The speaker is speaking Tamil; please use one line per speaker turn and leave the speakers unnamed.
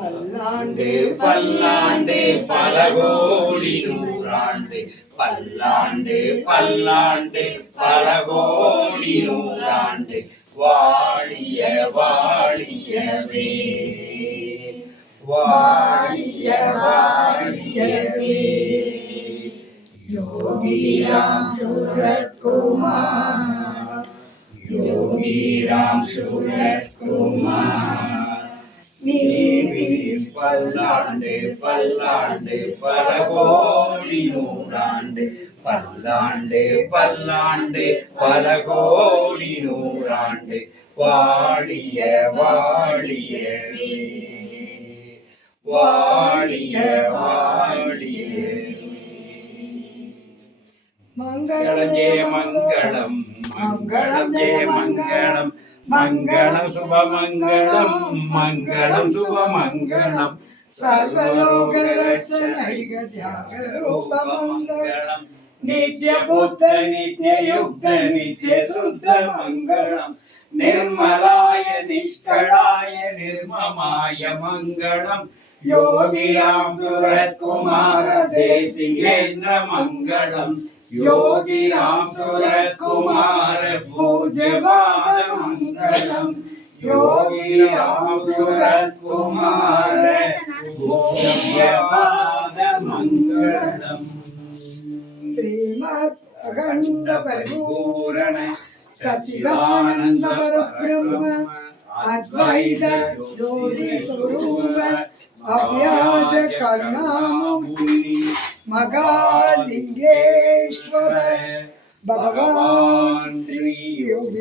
பல்லாண்டு பல்லாண்டு பல கோடி நூறாண்டு. பல்லாண்டு பல்லாண்டு பல கோடி நூறாண்டு. வாழிய வாழியவே. வாழிய வாழியவே. யோகிராம் சுரத்குமார். யோகிராம் சுரத்குமார். நீ பல்லாண்டு பல்லாண்டு பல கோடி நூறாண்டு பல்லாண்டு பல்லாண்டு பல கோடி நூறாண்டு வாழிய வாழியவே வாழிய வாழியவே மங்களம் ஜெய மங்களம் மங்களம் ஜெய மங்களம் മംഗളം ശുഭമംഗളം മംഗളം ശുഭമംഗളം. സർവലോകരക്ഷണൈകത്യാഗരൂപമംഗളം നിത്യബുദ്ധ നിത്യയുക്ത നിത്യശുദ്ധമംഗളം നിർമ്മലായ നിഷ്കളായ നിർമ്മമായ മംഗളം. യോഗിയാം സുരത്കുമാര ദേശികേന്ദ്ര മംഗളം யோகி ராம் சுரகுமார பூஜவாத மங்களம் யோகி ராம் சுரகுமார பூஜவாத மங்களம் ஸ்ரீமத் அகண்ட பரிபூரண சச்சிதானந்த பரபிரம்ம
அத்வைத ஜோதி
சுரூப
அவ்யாஜ கருணாமூர்த்தி மகாலிங்கே ज्योति स्वरूप अव्याज करुणामूर्ति मगालिंगेश्वर भगवान श्री योगी